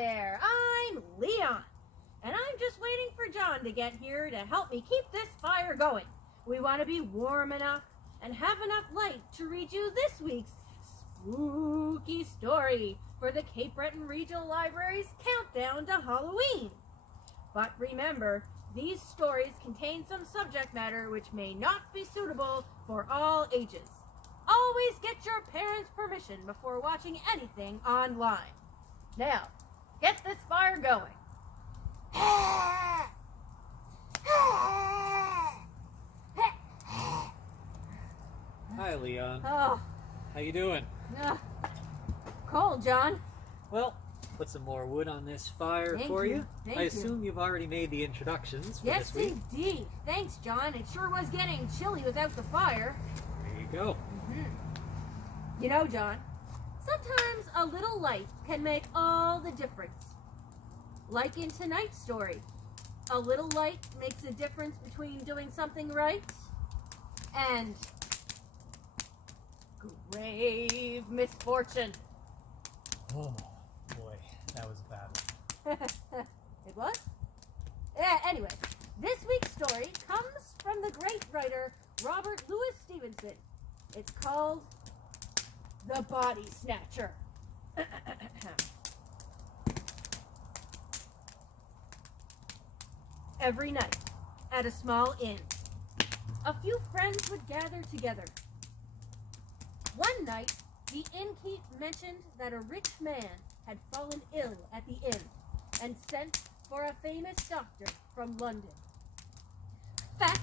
there, I'm Leon, and I'm just waiting for John to get here to help me keep this fire going. We want to be warm enough and have enough light to read you this week's spooky story for the Cape Breton Regional Library's countdown to Halloween. But remember, these stories contain some subject matter which may not be suitable for all ages. Always get your parents' permission before watching anything online. Now, get this fire going. Hi, Leon. Oh, How you doing? cold, John. Well, put some more wood on this fire Thank for you. Thank I you. assume you've already made the introductions for Yes, this week. indeed. Thanks, John. It sure was getting chilly without the fire. There you go. You know, John, sometimes a little light can make all the difference. Like in tonight's story, a little light makes a difference between doing something right and grave misfortune. Oh, boy. That was a bad one. It was? Yeah, anyway, this week's story comes from the great writer Robert Louis Stevenson. It's called The Body Snatcher. Every night, at a small inn, a few friends would gather together. One night, the innkeep mentioned that a rich man had fallen ill at the inn and sent for a famous doctor from London. Fats,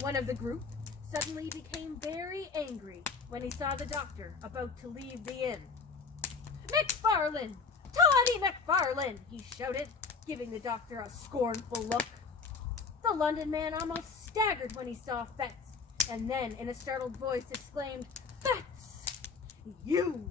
one of the group, suddenly became very angry when he saw the doctor about to leave the inn. "McFarlane! Toddy McFarlane!" he shouted, giving the doctor a scornful look. The London man almost staggered when he saw Fats, and then in a startled voice exclaimed, "Fats! You!"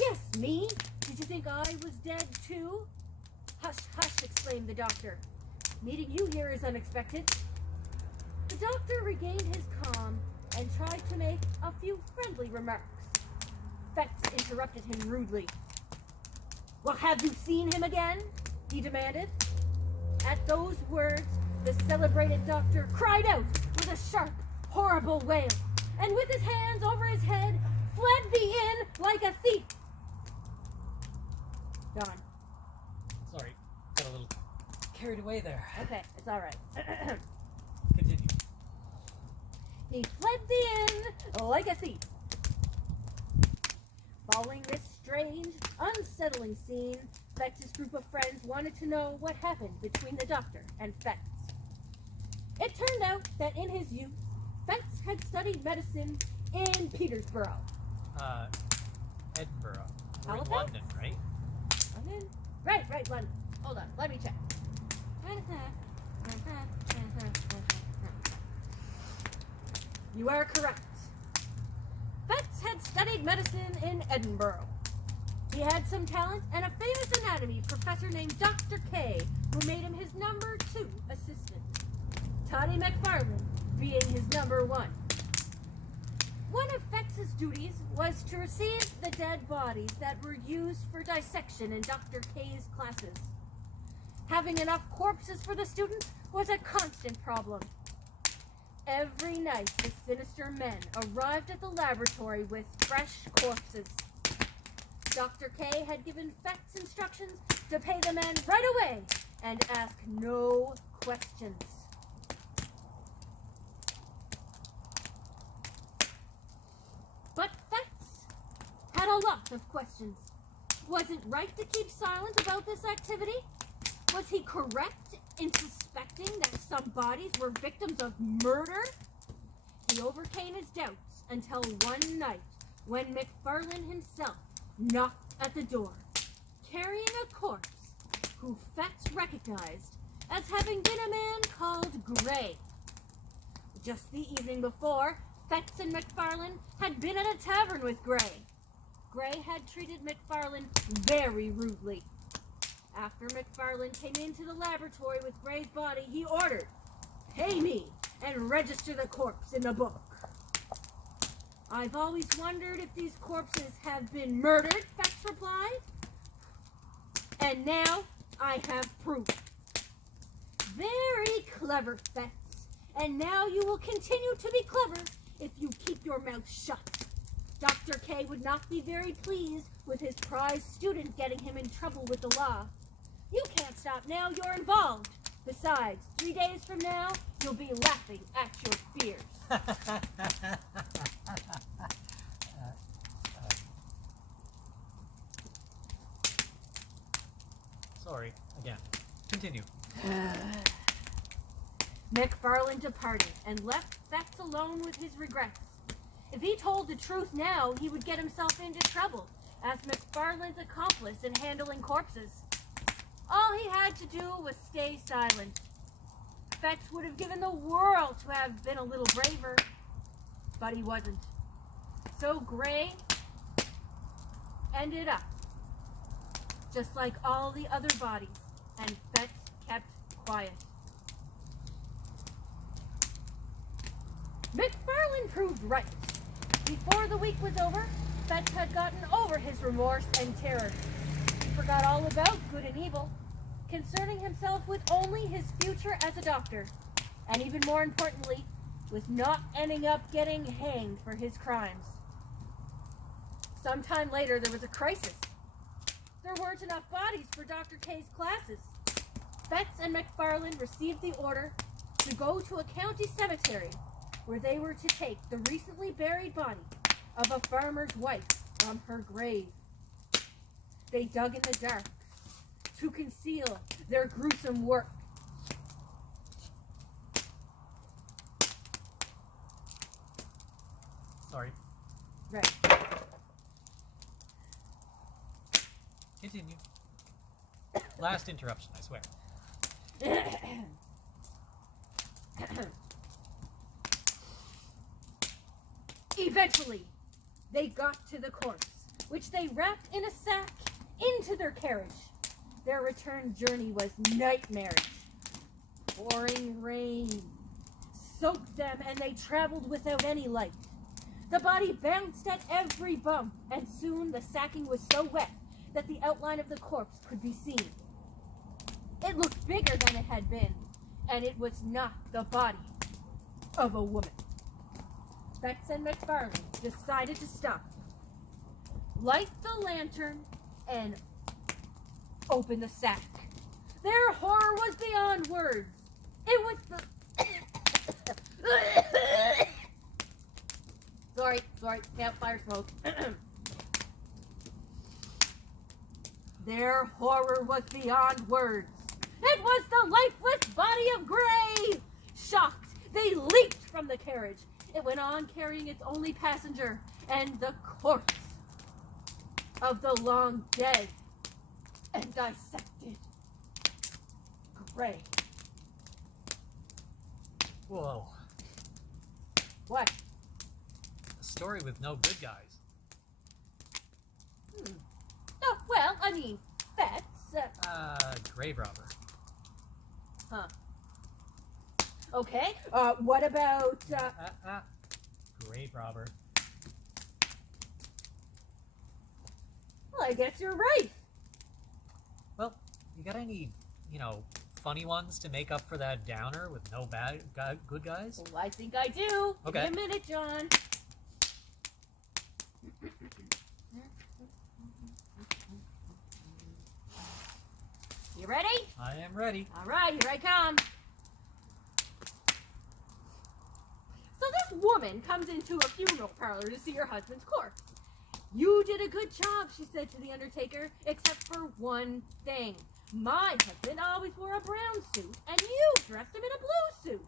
"Yes, me? Did you think I was dead too?" "Hush, hush," exclaimed the doctor. "Meeting you here is unexpected." The doctor regained his calm and tried to make a few friendly remarks. Fats interrupted him rudely. "Well, have you seen him again?" he demanded. At those words, the celebrated doctor cried out with a sharp, horrible wail, and with his hands over his head, fled the inn like a thief. Gone. Sorry. Got a little carried away there. Okay, it's all right. Continue. He fled the inn like a thief. Following this strange, unsettling scene, Fats' group of friends wanted to know what happened between the doctor and Fats. It turned out that in his youth, Fats had studied medicine in Peterborough. Edinburgh. We're in Halifax? London, right? London? Right, London. Hold on, let me check. You are correct. Fats had studied medicine in Edinburgh. He had some talent and a famous anatomy professor named Dr. K, who made him his number 2 assistant. Toddy McFarlane being his number 1. One of Fats' duties was to receive the dead bodies that were used for dissection in Dr. K's classes. Having enough corpses for the students was a constant problem. Every night, the sinister men arrived at the laboratory with fresh corpses. Dr. K had given Fats instructions to pay the men right away and ask no questions. But Fats had a lot of questions. Was it right to keep silent about this activity? Was he correct in suspecting that some bodies were victims of murder? He overcame his doubts until one night when McFarlane himself knocked at the door, carrying a corpse who Fats recognized as having been a man called Gray. Just the evening before, Fats and McFarlane had been at a tavern with Gray. Gray had treated McFarlane very rudely. After McFarlane came into the laboratory with Gray's body, he ordered, "Pay me and register the corpse in the book." "I've always wondered if these corpses have been murdered," Fats replied. And now I have proof. Very clever, Fetz. And now you will continue to be clever if you keep your mouth shut. Dr. K would not be very pleased with his prize student getting him in trouble with the law. You can't stop now, you're involved. Besides, 3 days from now, you'll be laughing at your fears. Sorry, again. Continue. McFarland departed and left Fetz alone with his regrets. If he told the truth now, he would get himself into trouble as McFarland's accomplice in handling corpses. All he had to do was stay silent. Fetz would have given the world to have been a little braver, but he wasn't. So Gray ended up just like all the other bodies, and Fetz kept quiet. McFarland proved right. Before the week was over, Fetz had gotten over his remorse and terror. He forgot all about good and evil, concerning himself with only his future as a doctor, and even more importantly, with not ending up getting hanged for his crimes. Sometime later, there was a crisis. There weren't enough bodies for Dr. K's classes. Fetz and McFarland received the order to go to a county cemetery where they were to take the recently buried body of a farmer's wife from her grave. They dug in the dark to conceal their gruesome work. Sorry. Right. Continue. Last interruption, I swear. Eventually, they got to the corpse, which they wrapped in a sack into their carriage. Their return journey was nightmarish. Pouring rain soaked them, and they traveled without any light. The body bounced at every bump, and soon the sacking was so wet that the outline of the corpse could be seen. It looked bigger than it had been, and it was not the body of a woman. Fetz and McFarland decided to stop, light the lantern, and open the sack. Their horror was beyond words. It was the... Sorry, campfire smoke. Their horror was beyond words. It was the lifeless body of Gray! Shocked, they leaped from the carriage. It went on carrying its only passenger and the corpse of the long dead and dissected Gray. Whoa. What? A story with no good guys. Oh, well, I mean, Fetz. Grave robber. Huh. Okay. What about, Grave robber. Well, I guess you're right. Well, you got any, funny ones to make up for that downer with no good guys? Well, I think I do. Okay. Give me a minute, John. You ready? I am ready. All right, here I come. So this woman comes into a funeral parlor to see her husband's corpse. You did a good job, she said to the undertaker, except for one thing. My husband always wore a brown suit, and you dressed him in a blue suit.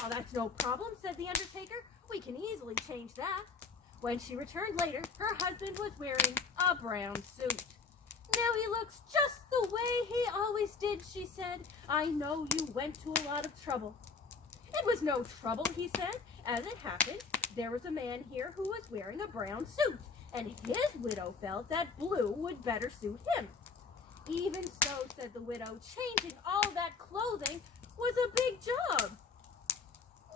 Oh, that's no problem, said the undertaker. We can easily change that. When she returned later, her husband was wearing a brown suit. Now he looks just the way he always did, she said. I know you went to a lot of trouble. It was no trouble, he said. As it happened, there was a man here who was wearing a brown suit, and his widow felt that blue would better suit him. Even so, said the widow, changing all that clothing was a big job.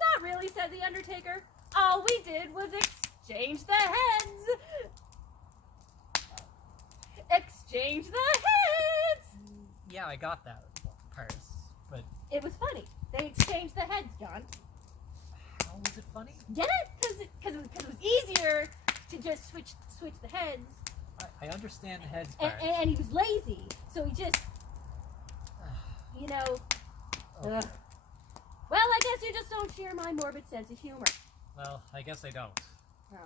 Not really, said the undertaker. All we did was exchange the heads. Exchange the heads, Yeah, I got that part, but It was funny. They exchanged the heads, John. how was it funny? Get it? Because it was easier to just switch the heads. I understand the heads part. And he was lazy, so he just, you know. Okay. Well, I guess you just don't share my morbid sense of humor. Well, I guess I don't. Oh.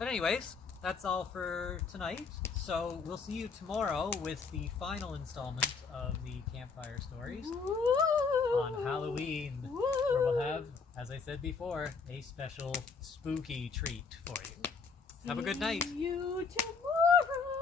But anyways, that's all for tonight. So we'll see you tomorrow with the final installment of the Campfire Stories on Halloween, where we'll have, as I said before, a special spooky treat for you. Have a good night. See you tomorrow.